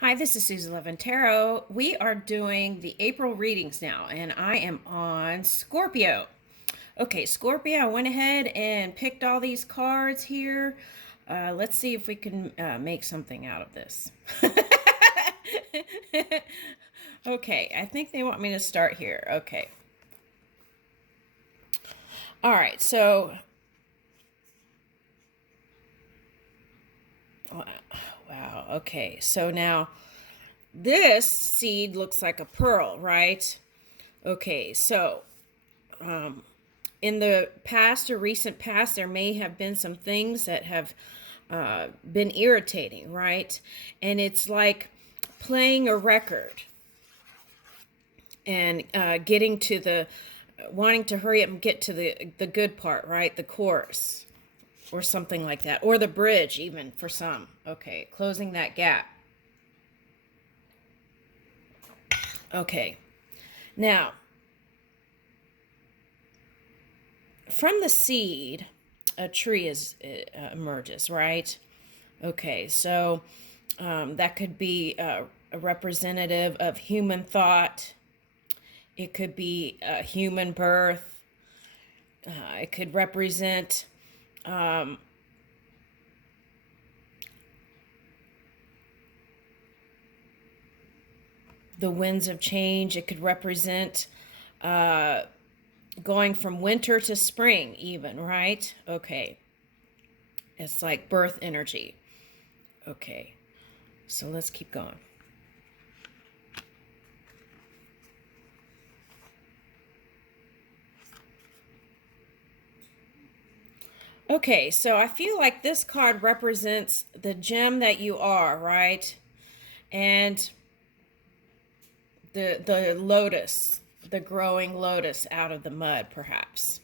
Hi, this is Susie Levin Tarot. We are doing the April readings now, and I am on Scorpio. Okay, Scorpio, I went ahead and picked all these cards here. Let's see if we can make something out of this. Okay, I think they want me to start here. Okay. All right, so wow. Okay, so now this seed looks like a pearl, right? Okay, so in the past or recent past, there may have been some things that have been irritating, right? And it's like playing a record and getting to the wanting to hurry up and get to the good part, right? The chorus or something like that, or the bridge, even for some. Okay, closing that gap. Okay, now from the seed, a tree emerges, right? Okay, so that could be a representative of human thought. It could be a human birth. It could represent the winds of change. It could represent going from winter to spring, even, right? Okay. It's like birth energy. Okay. So let's keep going. Okay, so I feel like this card represents the gem that you are, right? And the lotus, the growing lotus out of the mud, perhaps.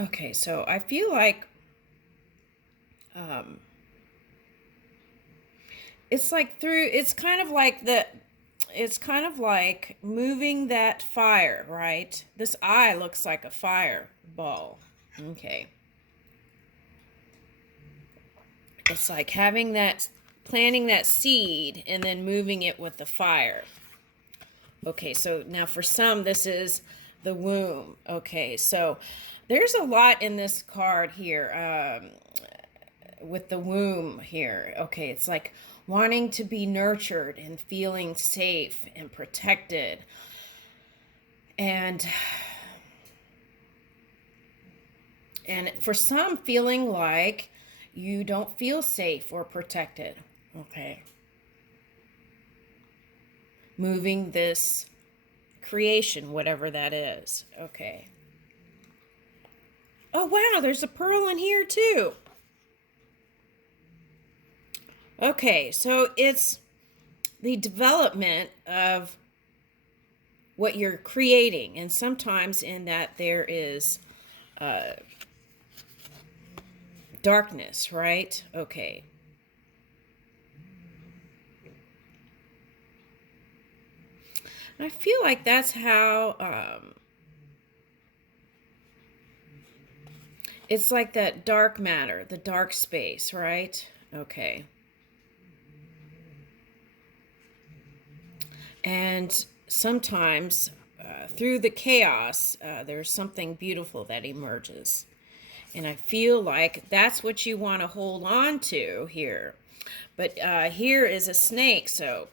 Okay, so I feel like it's like it's kind of like moving that fire, right? This eye looks like a fireball. Okay. It's like planting that seed and then moving it with the fire. Okay, so now for some, this is the womb. Okay, so there's a lot in this card here with the womb here. Okay, it's like wanting to be nurtured and feeling safe and protected. And for some, feeling like you don't feel safe or protected. Okay. Moving this creation, whatever that is. Okay. Oh, wow, there's a pearl in here too. Okay, so it's the development of what you're creating, and sometimes in that there is darkness, right? Okay. I feel like that's how it's like that dark matter, the dark space, right? Okay. And sometimes through the chaos, there's something beautiful that emerges. And I feel like that's what you want to hold on to here. But here is a snake, so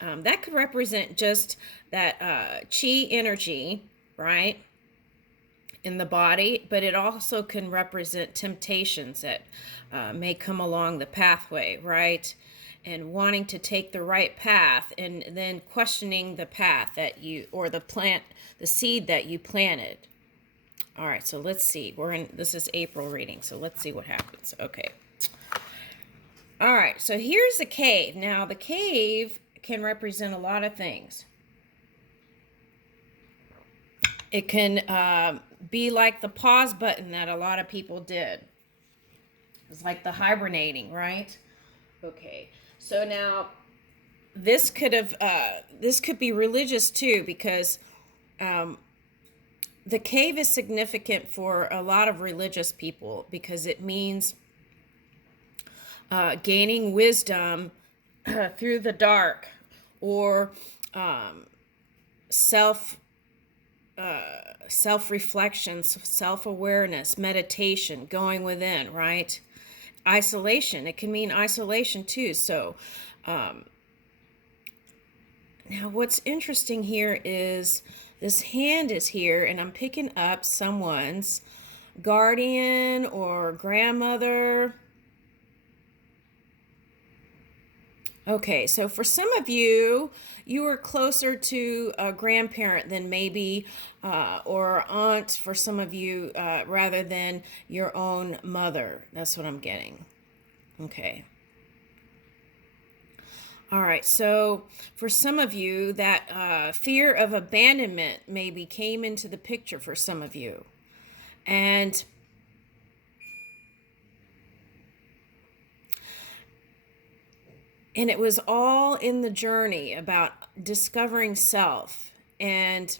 that could represent just that chi energy, right, in the body, but it also can represent temptations that may come along the pathway, right? And wanting to take the right path and then questioning the path that you, or the seed that you planted. All right, so let's see. This is April reading, so let's see what happens. Okay. All right, so here's the cave. Now, the cave can represent a lot of things. It can be like the pause button that a lot of people did. It's like the hibernating, right? Okay, so now this could be religious too, because the cave is significant for a lot of religious people because it means gaining wisdom through the dark, or self self-reflection, self-awareness, meditation, going within, right? Isolation. It can mean isolation too. So now what's interesting here is this hand is here, and I'm picking up someone's guardian or grandmother. Okay, so for some of you, you are closer to a grandparent than maybe, or aunt for some of you, rather than your own mother. That's what I'm getting. Okay. All right, so for some of you, that fear of abandonment maybe came into the picture for some of you. And it was all in the journey about discovering self and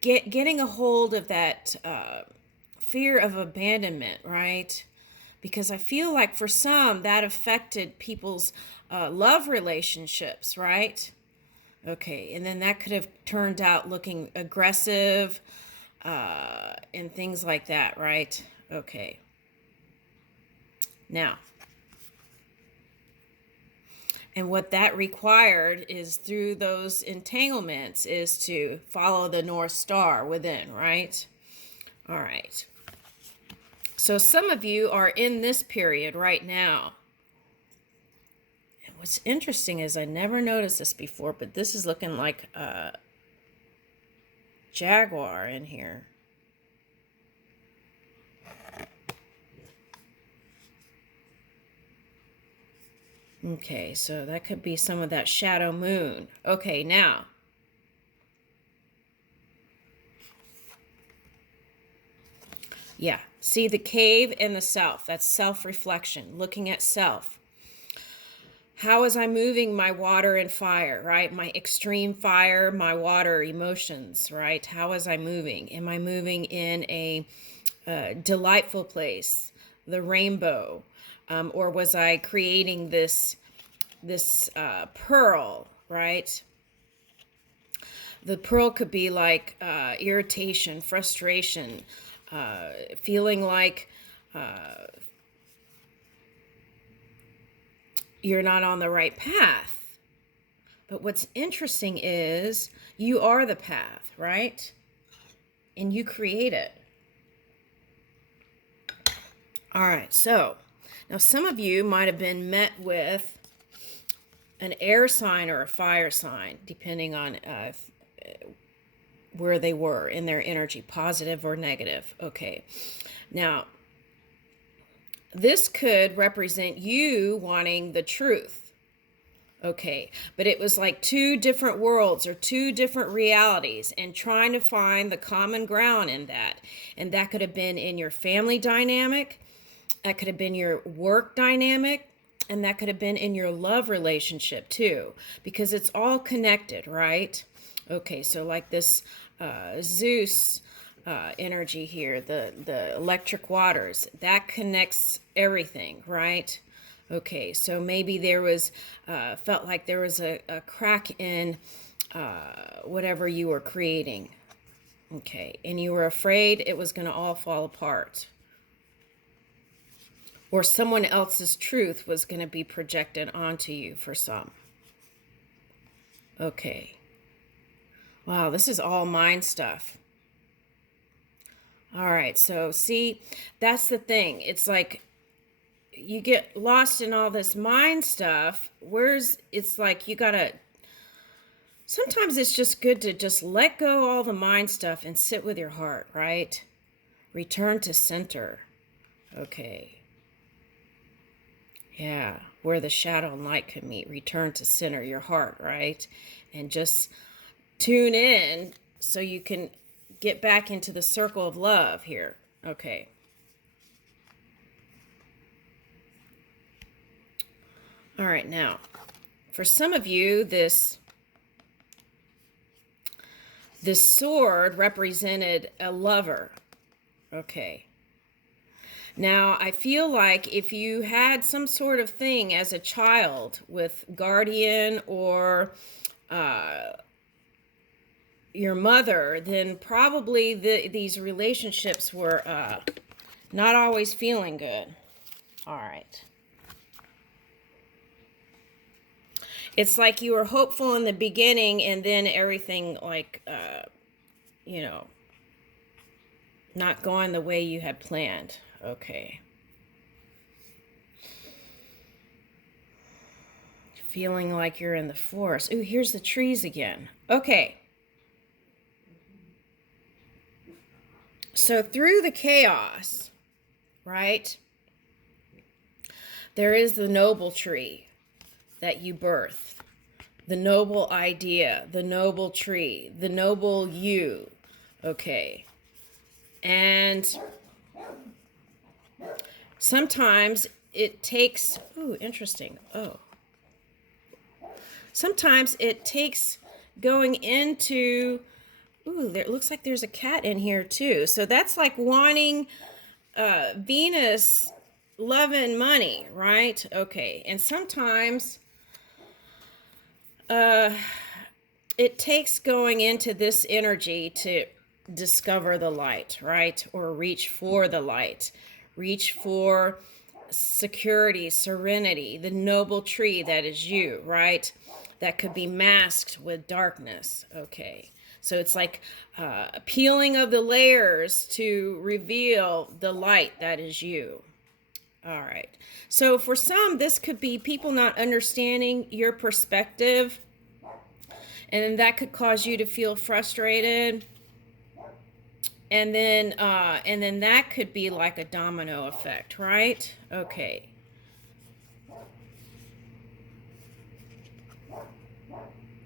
getting a hold of that fear of abandonment, right? Because I feel like for some that affected people's love relationships, right? Okay, and then that could have turned out looking aggressive and things like that, right? Okay. Now, and what that required is through those entanglements is to follow the North Star within, right? All right. So some of you are in this period right now. And what's interesting is I never noticed this before, but this is looking like a jaguar in here. Okay, so that could be some of that shadow moon. Okay, now. Yeah, see the cave and the self. That's self-reflection, looking at self. How is I moving my water and fire, right? My extreme fire, my water emotions, right? How is I moving? Am I moving in a delightful place, the rainbow? Or was I creating this pearl, right? The pearl could be like irritation, frustration, feeling like you're not on the right path. But what's interesting is you are the path, right? And you create it. All right, so now some of you might have been met with an air sign or a fire sign, depending on where they were in their energy, positive or negative. Okay, now this could represent you wanting the truth. Okay, but it was like two different worlds or two different realities and trying to find the common ground in that. And that could have been in your family dynamic, that could have been your work dynamic, and that could have been in your love relationship too, because it's all connected, right? Okay, so like this Zeus energy here, the electric waters, that connects everything, right? Okay, so maybe there was, felt like there was a crack in whatever you were creating. Okay, and you were afraid it was going to all fall apart. Or someone else's truth was going to be projected onto you for some. Okay. Wow, this is all mind stuff. All right, so see, that's the thing. It's like you get lost in all this mind stuff. It's like you gotta, sometimes it's just good to just let go all the mind stuff and sit with your heart, right? Return to center. Okay. Yeah, where the shadow and light could meet. Return to center, your heart, right? And just tune in so you can get back into the circle of love here. Okay. All right, now, for some of you, this sword represented a lover. Okay. Now, I feel like if you had some sort of thing as a child with guardian or your mother, then probably these relationships were not always feeling good. All right. It's like you were hopeful in the beginning and then everything like, not going the way you had planned. Okay. Feeling like you're in the forest. Ooh, here's the trees again. Okay. So through the chaos, right, there is the noble tree that you birthed, the noble idea, the noble tree, the noble you. Okay. And sometimes it takes, ooh, interesting. Oh. Sometimes it takes going into, ooh, it looks like there's a cat in here too. So that's like wanting Venus loving money, right? Okay. And sometimes it takes going into this energy to discover the light, right? Or reach for the light, reach for security, serenity, the noble tree that is you, right? That could be masked with darkness. Okay. So it's like peeling of the layers to reveal the light that is you. All right. So for some, this could be people not understanding your perspective, and that could cause you to feel frustrated. And then that could be like a domino effect, right? Okay.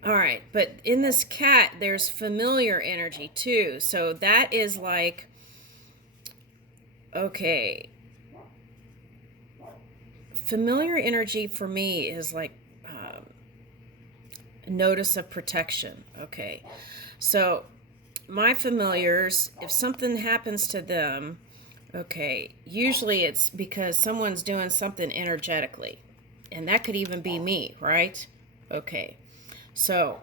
All right, but in this cat, there's familiar energy too. So that is like, okay. Familiar energy for me is like notice of protection. Okay. So my familiars, if something happens to them, okay, usually it's because someone's doing something energetically. And that could even be me, right? Okay. So,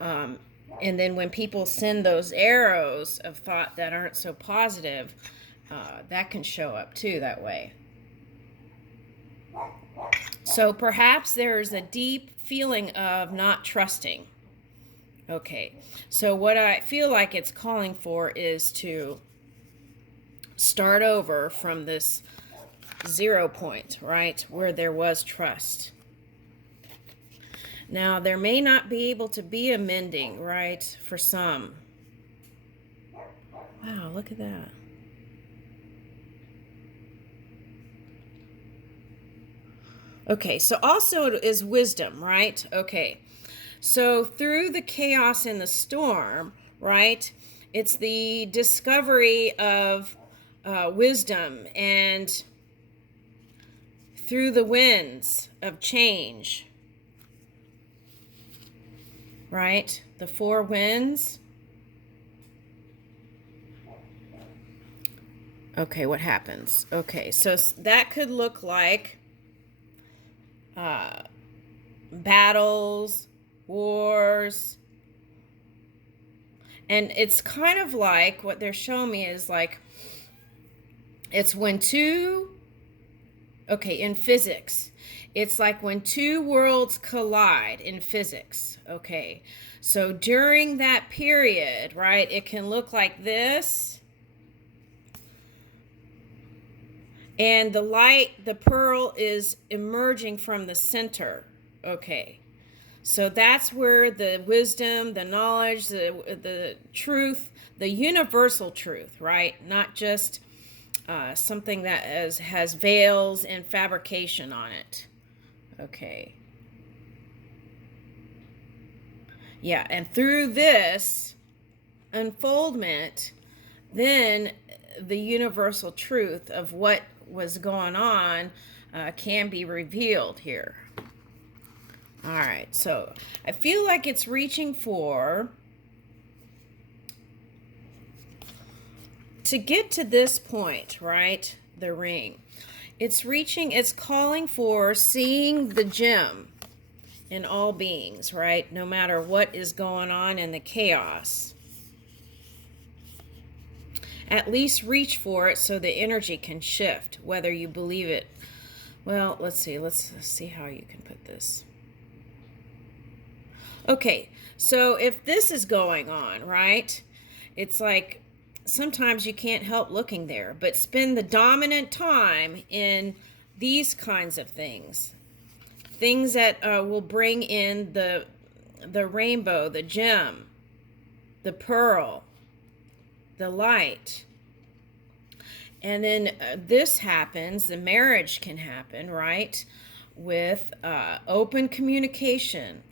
and then when people send those arrows of thought that aren't so positive, that can show up too that way. So perhaps there's a deep feeling of not trusting. Okay, so what I feel like it's calling for is to start over from this 0 point, right, where there was trust. Now, there may not be able to be a mending, right, for some. Wow, look at that. Okay, so also it is wisdom, right? Okay, so through the chaos and the storm, right, it's the discovery of wisdom, and through the winds of change, right? The 4 winds. Okay, what happens? Okay, so that could look like battles, wars. And it's kind of like what they're showing me is like, it's when in physics, it's like when 2 worlds collide in physics. Okay, so during that period, right, it can look like this. And the light, the pearl, is emerging from the center. Okay. So that's where the wisdom, the knowledge, the truth, the universal truth, right? Not just something that has veils and fabrication on it. Okay. Yeah, and through this unfoldment, then the universal truth of what was going on can be revealed here. All right, so I feel like it's reaching for to get to this point, right, the ring, it's calling for seeing the gem in all beings, right, no matter what is going on in the chaos. At least reach for it so the energy can shift, whether you believe it. Well, let's see how you can put this. Okay, so if this is going on, right, it's like sometimes you can't help looking there, but spend the dominant time in these kinds of things. Things that will bring in the rainbow, the gem, the pearl, the light. And then this happens, the marriage can happen, right, with open communication,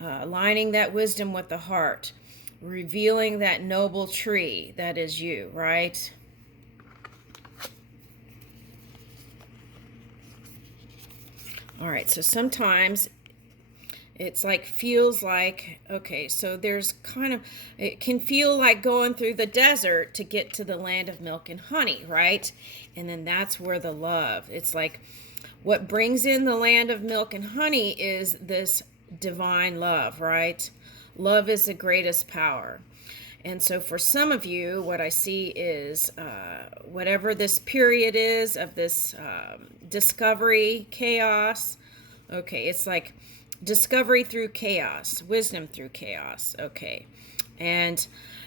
aligning that wisdom with the heart, revealing that noble tree that is you, right? All right, so sometimes it's like, feels like, okay, so there's kind of, it can feel like going through the desert to get to the land of milk and honey, right? And then that's where the love, it's like what brings in the land of milk and honey is this divine love, right? Love is the greatest power. And so for some of you, what I see is whatever this period is of this discovery, chaos, okay, it's like discovery through chaos, wisdom through chaos, okay. And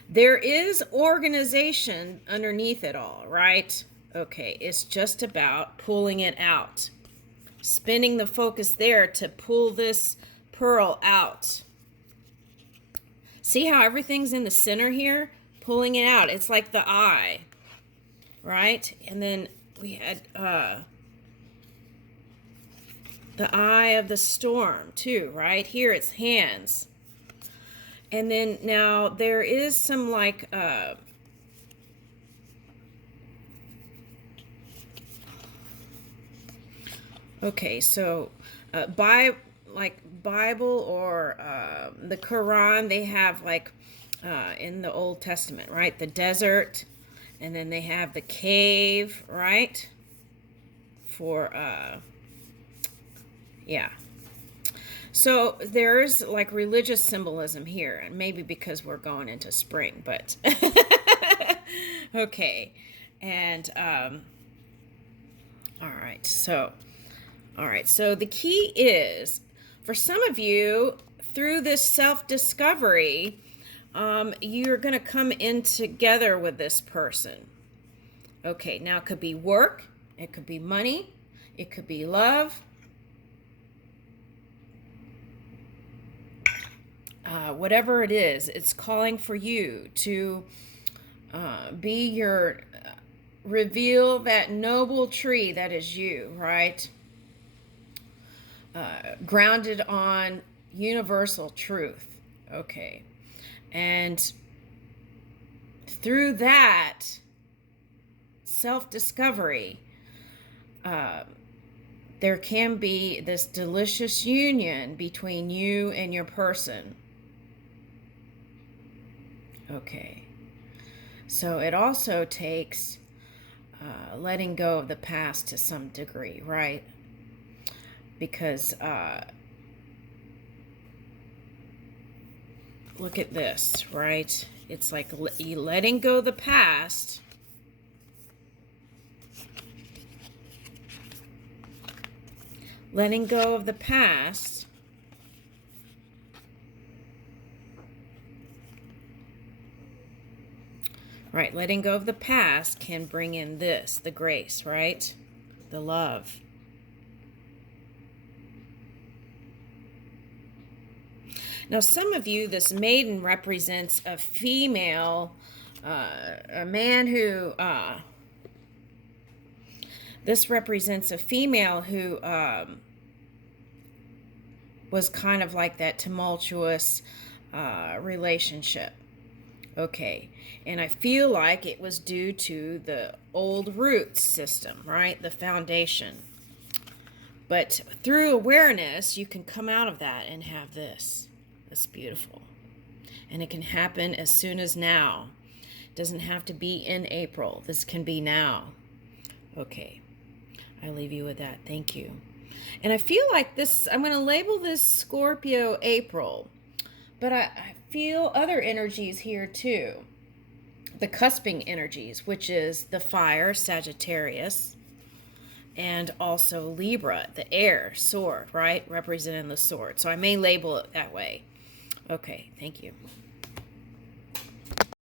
there is organization underneath it all, right? Okay, it's just about pulling it out, spinning the focus there to pull this pearl out. See how everything's in the center here? Pulling it out. It's like the eye, right? And then we had the eye of the storm too, right? Here it's hands. And then now there is some like okay, so Bible or the Quran, they have like in the Old Testament, right? The desert, and then they have the cave, right? For yeah. So there's like religious symbolism here, and maybe because we're going into spring, but okay. And all right, so the key is, for some of you, through this self-discovery, you're going to come in together with this person. Okay, now it could be work, it could be money, it could be love. Whatever it is, it's calling for you to reveal that noble tree that is you, right? Grounded on universal truth. Okay. And through that self-discovery, there can be this delicious union between you and your person. Okay. So it also takes letting go of the past to some degree, right? Because look at this, right? It's like letting go of the past. Letting go of the past. Right, letting go of the past can bring in this, the grace, right? The love. Now, some of you, this maiden represents a female, a man who, this represents a female who was kind of like that tumultuous relationship. Okay, and I feel like it was due to the old roots system, right? The foundation. But through awareness, you can come out of that and have this. That's beautiful. And it can happen as soon as now. Doesn't have to be in April. This can be now. Okay. I leave you with that. Thank you. And I feel like this, I'm going to label this Scorpio April, but I feel other energies here too. The cusping energies, which is the fire, Sagittarius, and also Libra, the air, sword, right? Representing the sword. So I may label it that way. Okay, thank you.